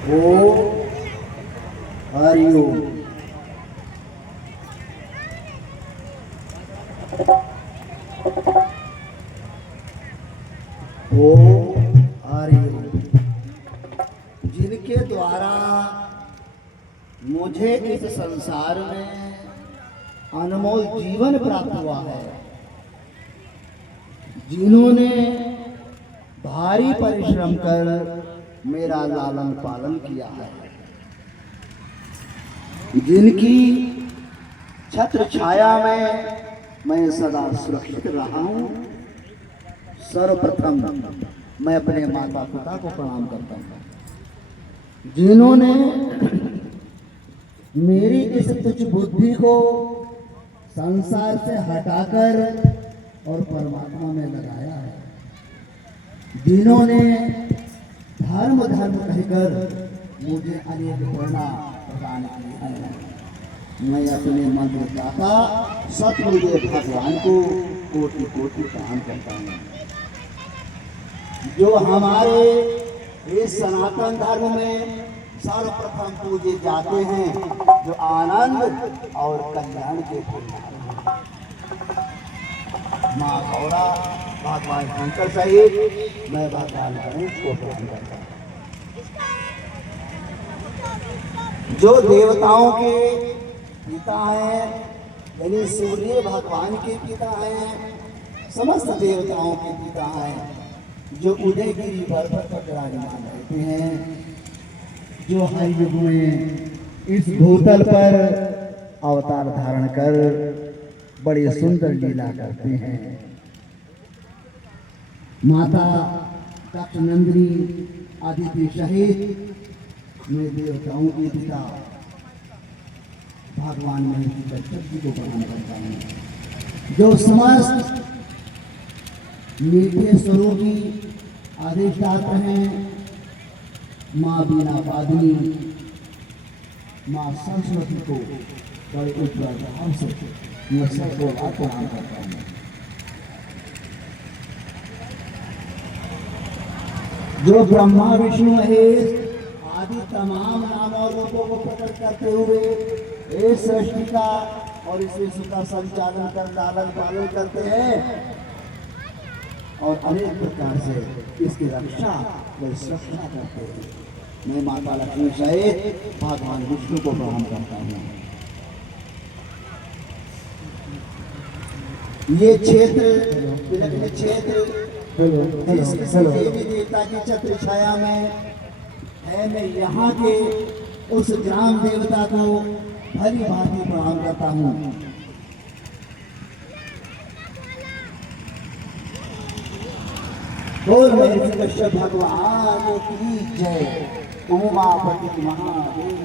ओ हरिओम। ओ हरिओम। जिनके द्वारा मुझे इस संसार में अनमोल जीवन प्राप्त हुआ है, जिन्होंने भारी परिश्रम कर मेरा लालन पालन किया है, जिनकी छत्र छाया में मैं सदा सुरक्षित रहा हूं, सर्वप्रथम मैं अपने माता पिता को प्रणाम करता हूं, जिन्होंने मेरी इस तुच्छ बुद्धि को संसार से हटाकर और परमात्मा में लगाया है, जिन्होंने धर्म धर्म कहकर मुझे अनेक प्रेरणा प्रदान की है। मैं अपने मंत्र दाता सतगुरुदेव भगवान को कोटि कोटि प्रणाम करता हूँ, जो हमारे इस सनातन धर्म में सर्वप्रथम पूजे जाते हैं, जो आनंद और कल्याण के भंडार हैं। माँ गौरा, भगवान शंकर सहित मैं भगवान गणेश को प्रणाम करता हूँ, जो देवताओं के पिता हैं, यानी सूर्य भगवान के पिता हैं, समस्त देवताओं के पिता हैं, जो उदयगिरी पर्वत पर विराजमान रहते हैं, जो हर युग में इस भूतल पर अवतार धारण कर बड़ी सुंदर लीला करते हैं। माता दक्ष नंदिनी आदित्य सहित मैं देवताओं के पिता भगवान महेश जी को प्रणाम करता हूँ, जो समस्त मीठे स्वरों की अधिष्ठात्र हैं। माँ बीना पादनी, माँ सरस्वती को बड़े उज्ज्वल भाव से मैं सबको प्रणाम करता हूँ, जो ब्रह्मा विष्णु महेश आदि तमाम नाम और रूपों को प्रकट करते हुए इस सृष्टि का और इस विश्व का संचालन कर लालन पालन करते हैं और अनेक प्रकार से इसकी रक्षा व सुरक्षा करते हैं। मैं माता लक्ष्मी सहित भगवान विष्णु को प्रणाम करता हूँ। ये क्षेत्र देवी देवता की छत्र छाया में है, मैं यहाँ के उस ग्राम देवता को भली भांति प्रणाम करता हूँ। बोल महर्षि कश्यप भगवान की जय, उमापति महादेव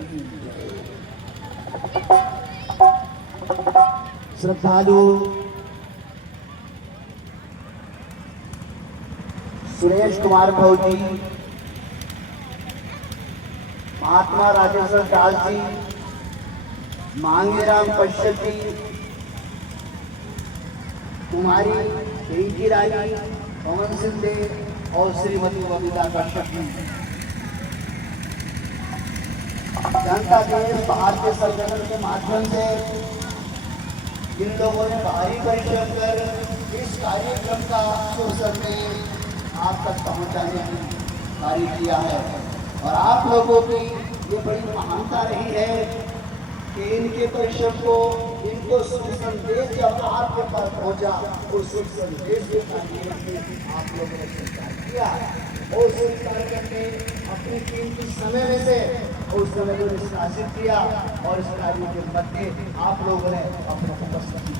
की जय। श्रद्धालु सुरेश कुमार फौजी, महात्मा राजेश्वर दास जी, मांगेराम कश्यप जी, कुमारी देवी रानी पवन सिंह और श्रीमती बबीता कश्यप जी, जनता देश भारतीय संगठन के माध्यम से इन लोगों ने भारी परिश्रम कर इस कार्यक्रम का अवसर में आप तक पहुंचाने की कार्य किया है, और आप लोगों की ये बड़ी महानता रही है कि इनके परिश्रम को, इनको शुभ संदेश जब आपके पास पहुंचा, उस शुभ संदेश के आप लोगों ने स्वीकार किया और स्वीकार करके अपनी कीमती समय में से उस समय को निष्कासित किया और इस कार्य के मध्य आप लोगों ने अपना उपस्थिति।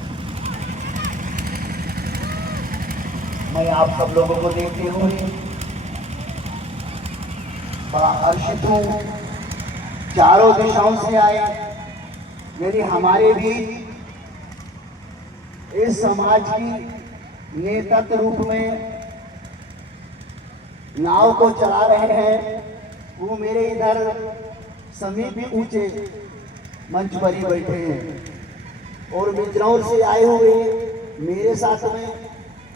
मैं आप सब लोगों को देखती हूँ, बड़ा हर्षित हूँ। चारों दिशाओं से आए, यदि हमारे भी इस समाज की नेतृत्व रूप में नाव को चला रहे हैं, वो मेरे इधर समीप भी ऊंचे मंच पर ही बैठे हैं और मित्रों से आए हुए मेरे साथ में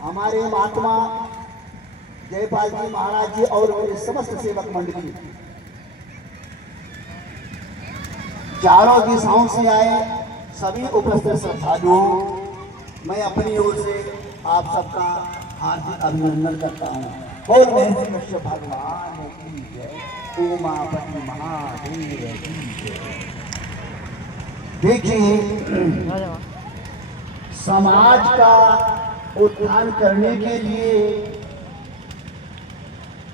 हमारे महात्मा जयपाल जी महाराज जी और मेरे समस्त सेवक मंडली चारों दिशाओं से आए सभी उपस्थित श्रद्धालुओं, मैं अपनी ओर से आप सबका हार्दिक अभिनंदन करता हूँ। और महर्षि कश्यप भगवान की जय, उमापति महादेव की जय। देखिए, समाज का उत्थान करने के लिए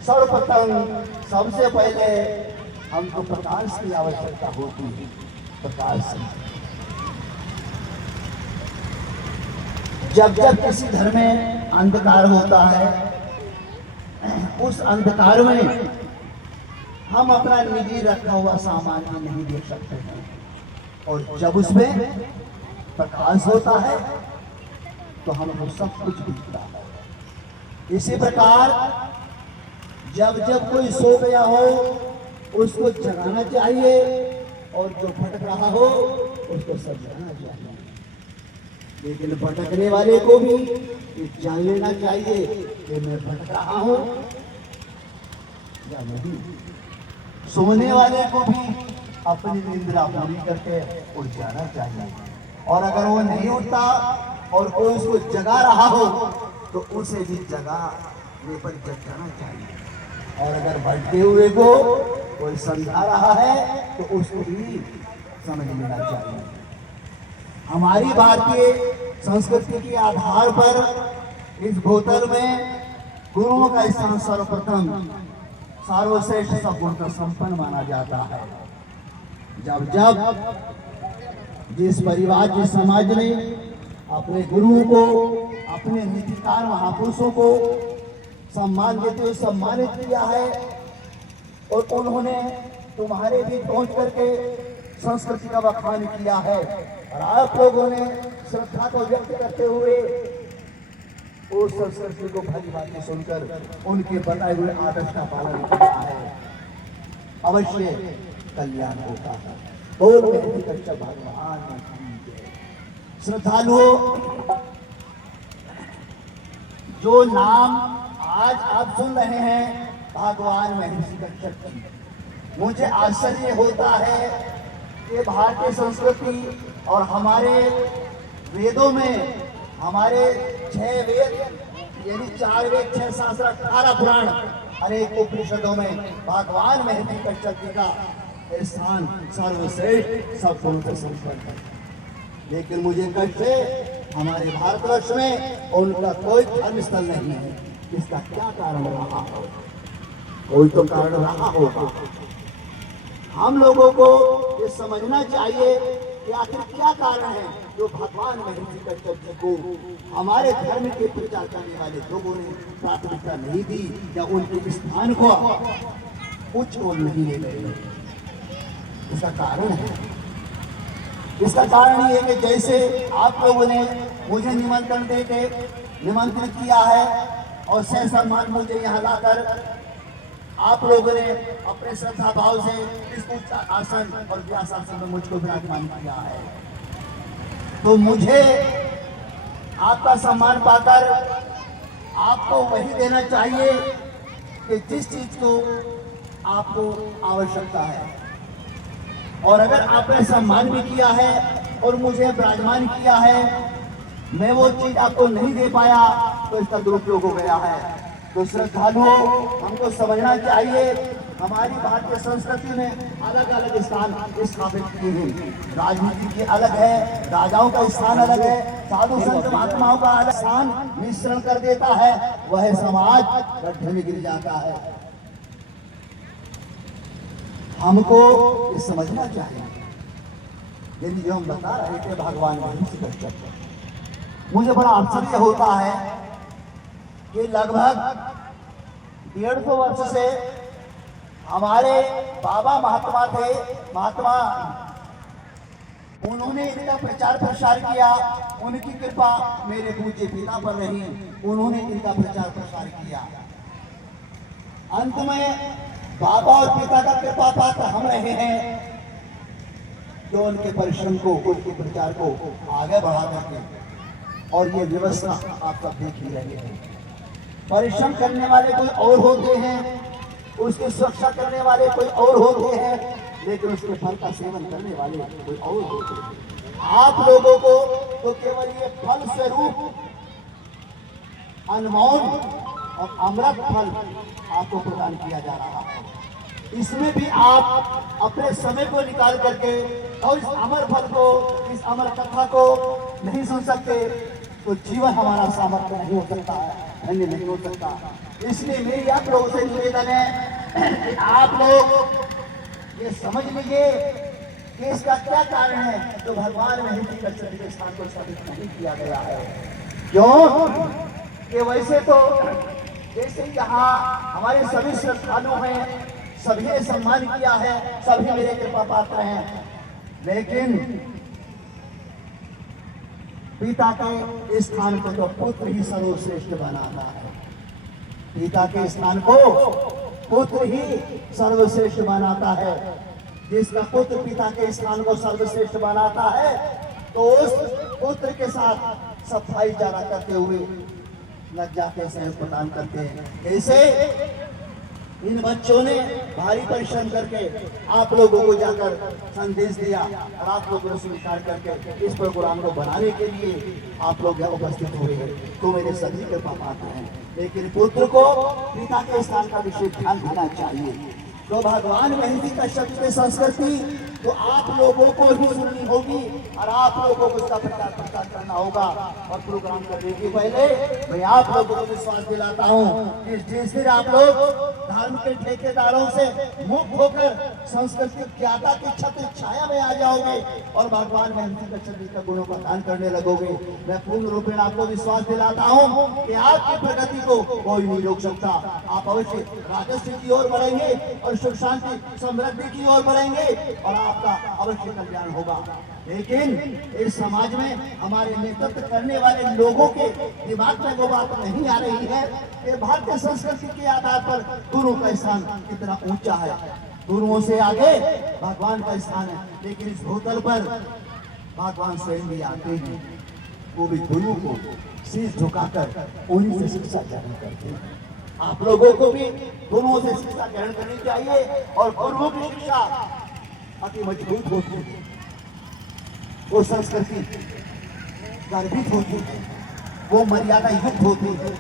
सर्वप्रथम सबसे पहले हमको प्रकाश की आवश्यकता होती है। प्रकाश, जब जब किसी घर में अंधकार होता है, उस अंधकार में हम अपना निजी रखा हुआ सामान भी नहीं देख सकते हैं, और जब उसमें प्रकाश होता है तो हमको सब कुछ दिखता है। इसी प्रकार जब जब कोई सो गया हो उसको जगाना चाहिए, और जो भटक रहा हो उसको समझाना चाहिए। लेकिन भटकने वाले को भी ये जान लेना चाहिए कि मैं भटक रहा हूं या नहीं। सोने वाले को भी अपनी निंद्रा पूरी करके उठ जाना चाहिए, और अगर वो नहीं उठता और कोई उसको जगा रहा हो तो उसे भी जगाने पर जग जाना चाहिए। और अगर भटके हुए को कोई समझा रहा है तो उसको भी समझ लेना चाहिए। हमारी भारतीय संस्कृति के आधार पर इस भूतल में गुरुओं का स्थान सर्वप्रथम सर्वश्रेष्ठ सद्गुण का संपन्न माना जाता है। जब जब जिस परिवार, जिस समाज ने अपने गुरुओं को, अपने नीतिकार महापुरुषों को सम्मान देते हुए सम्मानित किया है, और उन्होंने तुम्हारे बीच पहुंच करके संस्कृति का बखान किया है, और आप लोगों ने श्रद्धा को व्यक्त करते हुए उस संस्कृति को भली बातें सुनकर उनके बताए हुए आदर्श का पालन किया है, अवश्य कल्याण होता है। बोल महर्षि कश्यप भगवान की जय। श्रद्धालुओं, जो नाम आज आप सुन रहे हैं भगवान महर्षि कश्यप की, मुझे आश्चर्य होता है कि भारतीय संस्कृति और हमारे वेदों में, हमारे 6 वेद यानी 4 वेद, 6 शास्त्र, 18 पुराण, अनेक उपनिषदों में भगवान महर्षि कश्यप जी का स्थान सर्वश्रेष्ठ सद्गुण से संपन्न है। लेकिन मुझे कष्ट है हमारे भारतवर्ष में उनका कोई धर्म स्थल नहीं है। इसका क्या कारण रहा हो? कोई तो कारण रहा होगा। हम लोगों को ये समझना चाहिए कि आखिर क्या कारण है जो भगवान महर्षि कश्यप जी को हमारे धर्म के प्रचार करने वाले लोगों ने प्राथमिकता नहीं दी, या उनके स्थान को उच्च और नहीं ले गए। इसका कारण है, इसका कारण ये कि जैसे आप लोगों ने मुझे निमंत्रण देके निमंत्रित किया है और सह सम्मान मुझे यहाँ लाकर आप लोगों ने अपने श्रद्धा भाव से इस उच्च आसन और व्यास आसन में मुझको विराजमान किया है, तो मुझे आपका सम्मान पाकर आपको वही देना चाहिए कि जिस चीज को आपको आवश्यकता है। और अगर आपने सम्मान भी किया है और मुझे विराजमान किया है, मैं वो चीज आपको नहीं दे पाया तो इसका दुरुपयोग हो गया है। तो श्रद्धालुओं, हमको समझना चाहिए हमारी भारतीय संस्कृति ने अलग अलग स्थान स्थापित किए हैं। राजनीति की अलग है, राजाओं का स्थान अलग है, साधु संत महात्माओं का अलग स्थान मिश्रण कर देता है, वह समाज गड्ढे में गिर जाता है। हमको ये समझना चाहिए। यदि जो हम बता रहे थे भगवान महर्षि कश्यप, मुझे बड़ा आश्चर्य होता है कि लगभग 150 वर्ष से हमारे बाबा महात्मा थे, महात्मा, उन्होंने इनका प्रचार प्रसार किया, उनकी कृपा मेरे पूज्य पिता पर रही, उन्होंने इनका प्रचार प्रसार किया। अंत में बाबा और पिता का कृपा पात्र हम रहे हैं, जो उनके परिश्रम को, उनके प्रचार को आगे बढ़ा करके, और ये व्यवस्था आप सब देख ही रहे हैं। परिश्रम करने वाले कोई और होते हैं, उसकी सुरक्षा करने वाले कोई और होते हैं, लेकिन उसके फल का सेवन करने वाले कोई और होते हैं। आप लोगों को तो केवल ये फल स्वरूप अनमोल और अमृत फल आपको प्रदान किया जा रहा है। इसमें भी आप अपने समय को निकाल करके और इस अमर फल को, इस अमर कथा को नहीं सुन सकते तो जीवन हमारा सामर्थ्य नहीं हो सकता है, धन्य नहीं हो सकता। इसलिए मेरी आप लोगों से निवेदन है कि आप लोग ये समझ लीजिए कि इसका क्या कारण है तो भगवान महिषी कश्यप के स्थान को स्थापित नहीं किया गया है। क्यों कि वैसे तो जैसे यहाँ हमारे सभी श्रद्धालु हैं, सभी ने सम्मान किया है, सभी मेरे कृपा पात्र हैं, लेकिन पिता के स्थान को तो पुत्र ही सर्वश्रेष्ठ बनाता है। पिता के स्थान को पुत्र ही सर्वश्रेष्ठ बनाता है। जिसका पुत्र पिता के स्थान को सर्वश्रेष्ठ बनाता है तो उस पुत्र के साथ सब भाईचारा करते हुए लग जाते हैं, सहयोग प्रदान करते हैं। ऐसे इन बच्चों ने भारी परिश्रम करके आप लोगों को जाकर संदेश दिया और आप लोगों ने स्वीकार करके इस प्रोग्राम को बनाने के लिए आप लोग यहाँ उपस्थित हुए हैं, तो मेरे सभी के पात्र हैं। लेकिन पुत्र को पिता के स्थान का विशेष ध्यान देना चाहिए। तो भगवान महिषी कश्यप की संस्कृति तो आप लोगों को ही सुननी होगी और आप लोगों को उसका प्रचार प्रसार करना होगा। और प्रोग्राम करने के पहले मैं आप लोगों को विश्वास दिलाता हूँ कि जिस दिन आप लोग धर्म के ठेकेदारों से मुक्त होकर संस्कृति ज्ञाता की छत्र छाया में आ जाओगे और भगवान महिषी कश्यप जी का गुणों का दान करने लगोगे, मैं पूर्ण रूप में आपको विश्वास दिलाता हूँ कि आपकी प्रगति को कोई नहीं रोक सकता। आप अवश्य राजस्व की ओर बढ़ेंगे और सुख शांति समृद्धि की ओर बढ़ेंगे और आपका अवश्य कल्याण होगा। लेकिन इस समाज में हमारे नेतृत्व करने वाले लोगों के दिमाग में वो बात नहीं आ रही है कि भारतीय संस्कृति के आधार पर गुरु का स्थान कितना ऊंचा है। गुरुओं से आगे भगवान का स्थान है, लेकिन इस भूतल पर भगवान स्वयं भी आते हैं, वो भी गुरु को शीश झुकाकर उन्हीं से शिक्षा ग्रहण करते हैं। आप लोगों को भी गुरुओं से शिक्षा ग्रहण करनी चाहिए और गुरुओं की शिक्षा अति मजबूत होती है, वो संस्कृति गर्भित होती है, वो मर्यादा युक्त होती है।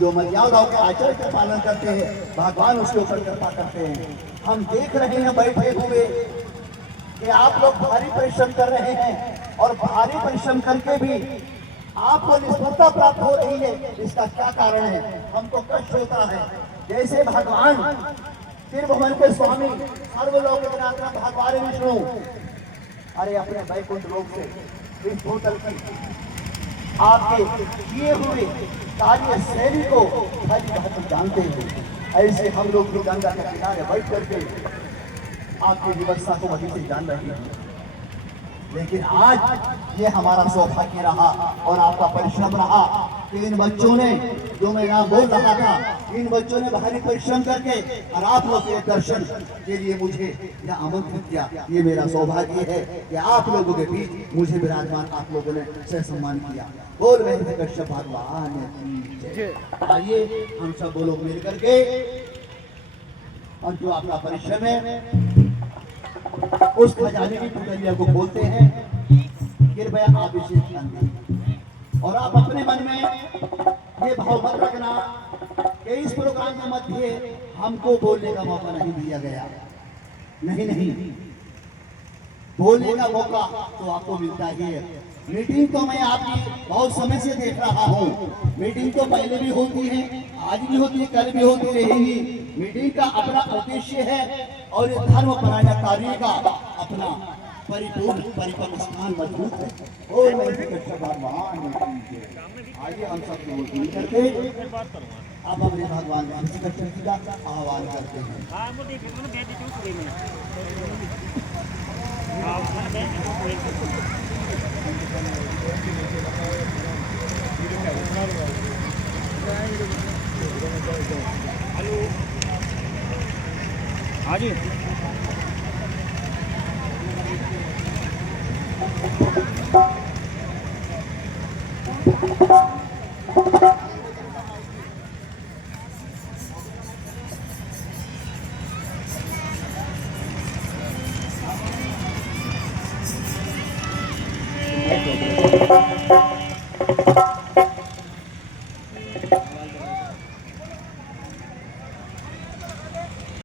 जो मर्यादाओं के आचरण का पालन करते हैं भगवान उसके ऊपर कृपा करते हैं। हम देख रहे हैं बैठे हुए कि आप लोग भारी परिश्रम कर रहे हैं और भारी परिश्रम करके भी आपको निष्फलता प्राप्त हो रही है। इसका क्या कारण है? हमको कष्ट होता है। जैसे भगवान त्रिभुवन के स्वामी सर्वलोक विनाशक भगवान विष्णु अरे अपने वैकुंठ लोक से इस भूतल की आपके किए हुए कार्य शैली को भली भांति जानते हैं। ऐसे हम लोग भी गंगा के किनारे बैठ करके आपकी विवक्षा को वहीं से जान रहे हैं। लेकिन आज ये हमारा सौभाग्य रहा और आपका परिश्रम रहा कि इन बच्चों ने, जो मैं नाम बोल रहा था, इन बच्चों ने भारी परिश्रम करके और आप लोग के दर्शन के लिए मुझे यहाँ आमंत्रित किया। ये मेरा सौभाग्य है कि आप लोगों के बीच मुझे विराजमान आप लोगों ने से सम्मान किया। बोल महिषी कश्यप भगवान की जय। आइए हम सब वो लोग मिल करके और जो आपका परिश्रम है उस खजाने की टुकड़िया को खोलते हैं। कृपया आप इसे ध्यान दें और आप अपने मन में ये भाव मत रखना कि इस प्रोग्राम के मध्य हमको बोलने का मौका नहीं दिया गया। नहीं नहीं, बोलने का मौका तो आपको मिलता ही है। मीटिंग तो मैं आपकी बहुत समय से देख रहा हूँ। मीटिंग तो पहले भी होती है, आज भी होती है, कल भी होती रहेगी। मीटिंग का अपना उद्देश्य है और धर्म परायण कार्य का अपना परिपूर्ण परिपक्व स्थान मजबूत है। और महिषी कश्यप भगवान आइए हम सब लोग मिल करके अब अपने भगवान महिषी कश्यप जी का आह्वान करते हैं। हेलो हाँ जी बैठो बैठो।